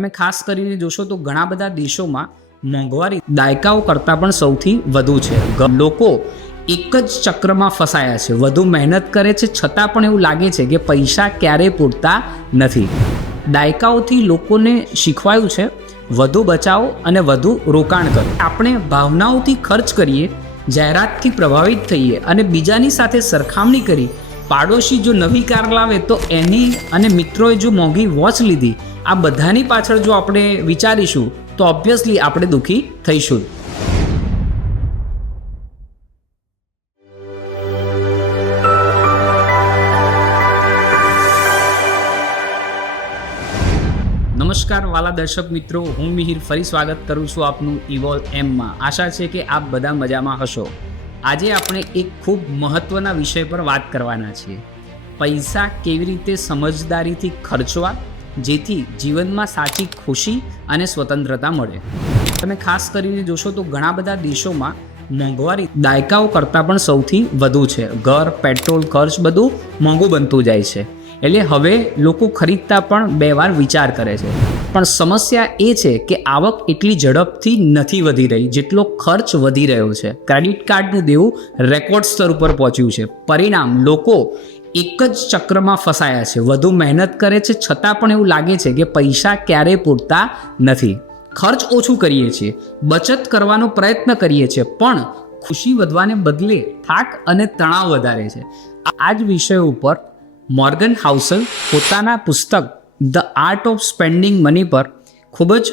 તમે ખાસ કરીને જોશો તો ઘણા બધા દેશોમાં મોંઘવારી દાયકાઓ કરતાં પણ સૌથી વધુ છે. લોકો એક જ ચક્રમાં ફસાયા છે, વધુ મહેનત કરે છે છતાં પણ એવું લાગે છે કે પૈસા ક્યારેય પૂરતા નથી. દાયકાઓથી લોકોને શીખવાયું છે વધુ બચાવો અને વધુ રોકાણ કરો. આપણે ભાવનાઓથી ખર્ચ કરીએ, જાહેરાતથી પ્રભાવિત થઈએ અને બીજાની સાથે સરખામણી કરી. પાડોશી જો નવી કાર લાવે તો એની અને મિત્રોએ જો મોંઘી વોચ લીધી, આ બધાની પાછળ જો આપણે વિચારીશું તો ઓબ્વિયસલી આપણે દુઃખી થઈશું. નમસ્કાર વાલા દર્શક મિત્રો, હું મિહિર ફરી સ્વાગત કરું છું આપનું ઇવોલ્વ એમમાં. આશા છે કે આપ બધા મજામાં હશો. આજે આપણે એક ખૂબ મહત્વના વિષય પર વાત કરવાના છીએ. પૈસા કેવી રીતે સમજદારીથી ખર્ચવા જેથી જીવનમાં સાચી ખુશી અને સ્વતંત્રતા મળે. તમે ખાસ કરીને જોશો તો ઘણા બધા દેશોમાં મોંઘવારી દાયકાઓ કરતાં પણ સૌથી વધુ છે. ઘર, પેટ્રોલ ખર્ચ બધું મોંઘું બનતું જાય છે. એટલે હવે લોકો ખરીદતા પણ બે વાર વિચાર કરે છે. પણ સમસ્યા એ છે કે આવક એટલી ઝડપથી નથી વધી રહી જેટલો ખર્ચ વધી રહ્યો છે. ક્રેડિટ કાર્ડનું દેવું રેકોર્ડ સ્તર ઉપર પહોંચ્યું છે. પરિણામ, લોકો એક જ ચક્રમાં ફસાયા છે, વધુ મહેનત કરે છે છતાં પણ એવું લાગે છે કે પૈસા ક્યારેય પૂરતા નથી. ખર્ચ ઓછું કરીએ છીએ, બચત કરવાનો પ્રયત્ન કરીએ છીએ, પણ ખુશી વધવાને બદલે થાક અને તણાવ વધારે છે. આ જ વિષય ઉપર મોર્ગન હાઉસલ પોતાના પુસ્તક the art of spending money પર ખૂબ જ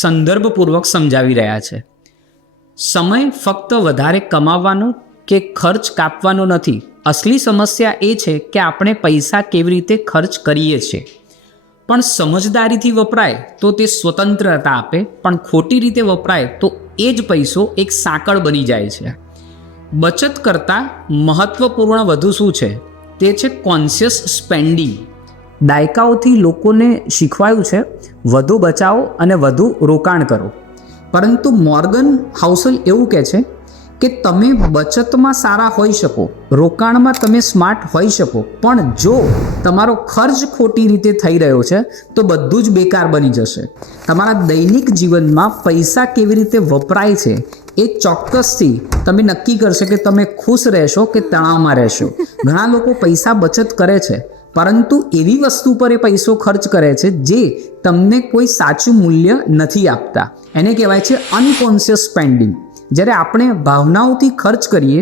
સંદર્ભપૂર્વક સમજાવી રહ્યા છે. સમય ફક્ત વધારે કમાવવાનો કે ખર્ચ કાપવાનો નથી. અસલી સમસ્યા એ છે કે આપણે પૈસા કેવી રીતે ખર્ચ કરીએ છીએ. પણ સમજદારીથી વપરાય તો તે સ્વતંત્રતા આપે, પણ ખોટી રીતે વપરાય તો એ જ પૈસો એક સાંકળ બની જાય છે. બચત કરતાં મહત્વપૂર્ણ વધુ શું છે તે છે કોન્શિયસ સ્પેન્ડિંગ. દાયકાઓથી લોકોને શીખવાયું છે વધુ બચાવો અને વધુ રોકાણ કરો. પરંતુ મોર્ગન હાઉસલ એવું કહે છે કે તમે બચતમાં સારા હોઈ શકો, રોકાણમાં તમે સ્માર્ટ હોઈ શકો, પણ જો તમારો ખર્ચ ખોટી રીતે થઈ રહ્યો છે તો બધું જ બેકાર બની જશે. તમારા દૈનિક જીવનમાં પૈસા કેવી રીતે વપરાય છે એ ચોક્કસથી તમે નક્કી કરશે કે તમે ખુશ રહેશો કે તણાવમાં રહેશો. ઘણા લોકો પૈસા બચત કરે છે પરંતુ એવી વસ્તુ પર એ પૈસો ખર્ચ કરે છે જે તમને કોઈ સાચું મૂલ્ય નથી આપતા. એને કહેવાય છે અનકોન્શિયસ સ્પેન્ડિંગ. જ્યારે આપણે ભાવનાઓથી ખર્ચ કરીએ,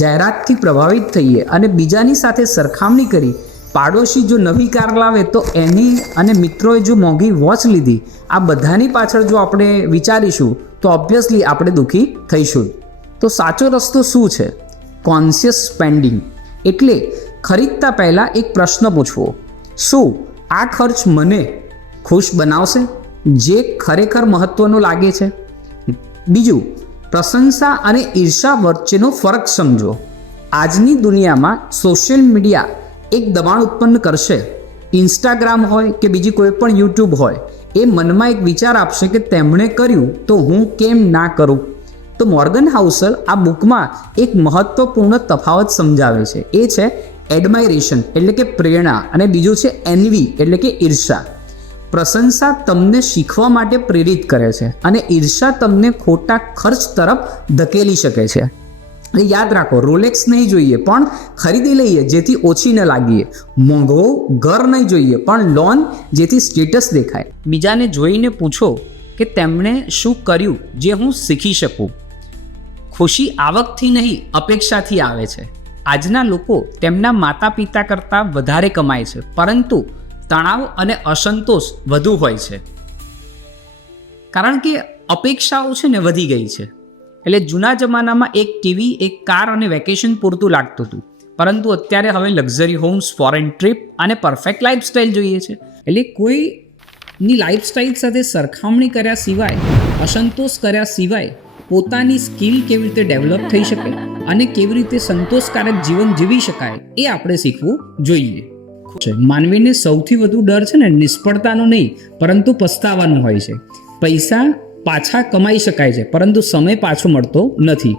જાહેરાતથી પ્રભાવિત થઈએ અને બીજાની સાથે સરખામણી કરી. પાડોશી જો નવી કાર લાવે તો એની અને મિત્રોએ જો મોંઘી વોચ લીધી, આ બધાની પાછળ જો આપણે વિચારીશું તો ઓબ્વિયસલી આપણે દુઃખી થઈશું. તો સાચો રસ્તો શું છે? કોન્શિયસ સ્પેન્ડિંગ એટલે ખરીદતા પહેલાં એક પ્રશ્ન પૂછવો, શું આ ખર્ચ મને ખુશ બનાવશે, જે ખરેખર મહત્વનો લાગે છે? બીજું, પ્રશંસા અને ઈર્ષા વચ્ચેનો ફરક સમજો. આજની દુનિયામાં સોશિયલ મીડિયા એક દબાણ ઉત્પન્ન કરશે. ઇન્સ્ટાગ્રામ હોય કે બીજી કોઈ પણ યુટ્યુબ હોય, એ મનમાં એક વિચાર આપશે કે તેમણે કર્યું તો હું કેમ ના કરું. તો મોર્ગન હાઉસલ આ બુકમાં એક મહત્વપૂર્ણ તફાવત સમજાવે છે. એ છે એડમાયરેશન એટલે કે પ્રેરણા, અને બીજું છે એન્વી એટલે કે ઈર્ષા. પ્રશંસા તમને શીખવા માટે પ્રેરિત કરે છે અને ઈર્ષા તમને ખોટા ખર્ચ તરફ ધકેલી શકે છે. યાદ રાખો, રોલેક્સ નહીં જોઈએ પણ ખરીદી લઈએ જેથી ઓછી ન લાગીએ. મોંઘો ઘર નહીં જોઈએ પણ લોન જેથી સ્ટેટસ દેખાય. બીજાને જોઈને પૂછો કે તેમણે શું કર્યું જે હું શીખી શકું. ખુશી આવકથી નહીં, અપેક્ષાથી આવે છે. આજના લોકો તેમના માતા પિતા કરતાં વધારે કમાય છે પરંતુ તણાવ અને અસંતોષ વધુ હોય છે, કારણ કે અપેક્ષાઓ છે ને વધી ગઈ છે. એટલે જૂના જમાનામાં એક ટીવી, એક કાર અને વેકેશન પૂરતું લાગતું હતું, પરંતુ અત્યારે હવે લક્ઝરી હોમ્સ, ફોરેન ટ્રીપ અને પરફેક્ટ લાઈફસ્ટાઈલ જોઈએ છે. એટલે કોઈની લાઈફસ્ટાઈલ સાથે સરખામણી કર્યા સિવાય, અસંતોષ કર્યા સિવાય પોતાની સ્કિલ કેવી રીતે ડેવલપ થઈ શકે અને કેવી રીતે સંતોષકારક જીવન જીવી શકાય એ આપણે શીખવું જોઈએ. માનવીને સૌથી વધુ ડર છે ને નિષ્ફળતાનો નહીં પરંતુ પસ્તાવાનો હોય છે. પૈસા પાછા કમાઈ શકાય છે, પરંતુ સમય પાછો મળતો નથી.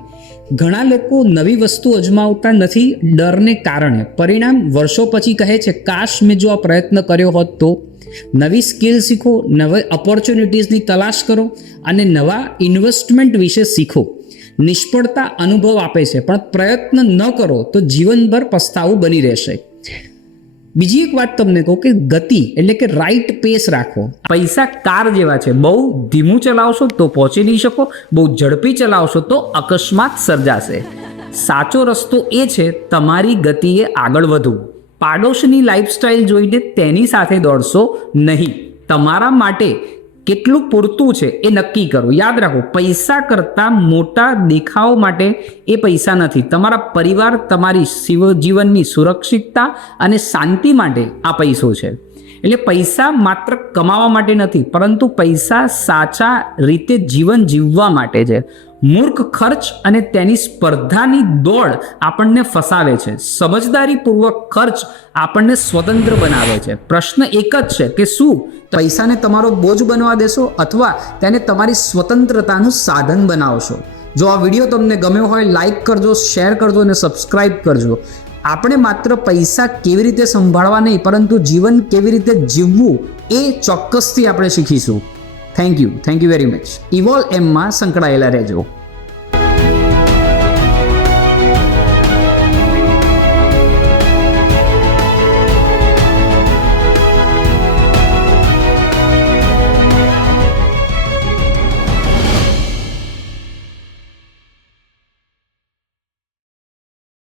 ઘણા લોકો નવી વસ્તુ અજમાવતા નથી ડરને કારણે. પરિણામ વર્ષો પછી કહે છે, કાશ મેં જો આ પ્રયત્ન કર્યો હોત તો. નવી સ્કિલ શીખો, નવી ઓપોર્ચ્યુનિટીઝની તલાશ કરો અને નવા ઇન્વેસ્ટમેન્ટ વિશે શીખો. નિષ્ફળતા અનુભવ આપે છે, પણ પ્રયત્ન ન કરો તો જીવનભર પસ્તાવું બની રહેશે. બીજી એક વાત તમને કહું કે ગતિ એટલે કે રાઈટ પેસ રાખો. પૈસા કાર જેવા છે, બહુ ધીમું ચલાવશો તો પહોંચી નહીં શકો, બહુ ઝડપી ચલાવશો તો અકસ્માત સર્જાશે. સાચો રસ્તો એ છે તમારી ગતિએ આગળ વધવું. પાડોશની લાઈફસ્ટાઈલ જોઈને તેની સાથે દોડશો નહીં. તમારા માટે કેટલું પૂરતું છે એ નક્કી કરો. યાદ રાખો, પૈસા કરતાં મોટા દેખાવ માટે એ પૈસા નથી. તમારા પરિવાર, તમારી જીવનની સુરક્ષિતતા અને શાંતિ માટે આ પૈસો છે. એટલે પૈસા માત્ર કમાવા માટે નથી, પરંતુ પૈસા સાચા રીતે જીવન જીવવા માટે છે. મૂર્ખ ખર્ચ અને તેની સ્પર્ધાની દોડ આપણને ફસાવે છે. સમજદારીપૂર્વક ખર્ચ આપણને સ્વતંત્ર બનાવે છે. પ્રશ્ન એક જ છે કે શું પૈસાને તમારો બોજ બનવા દેશો અથવા તેને તમારી સ્વતંત્રતાનું સાધન બનાવશો? જો આ વિડીયો તમને ગમ્યો હોય, લાઈક કરજો, શેર કરજો અને સબસ્ક્રાઈબ કરજો. આપણે માત્ર પૈસા કેવી રીતે સંભાળવા નહીં, પરંતુ જીવન કેવી રીતે જીવવું એ ચોક્કસથી આપણે શીખીશું. Thank you very much. Evolve એમમાં સંકળાયેલા રહેજો.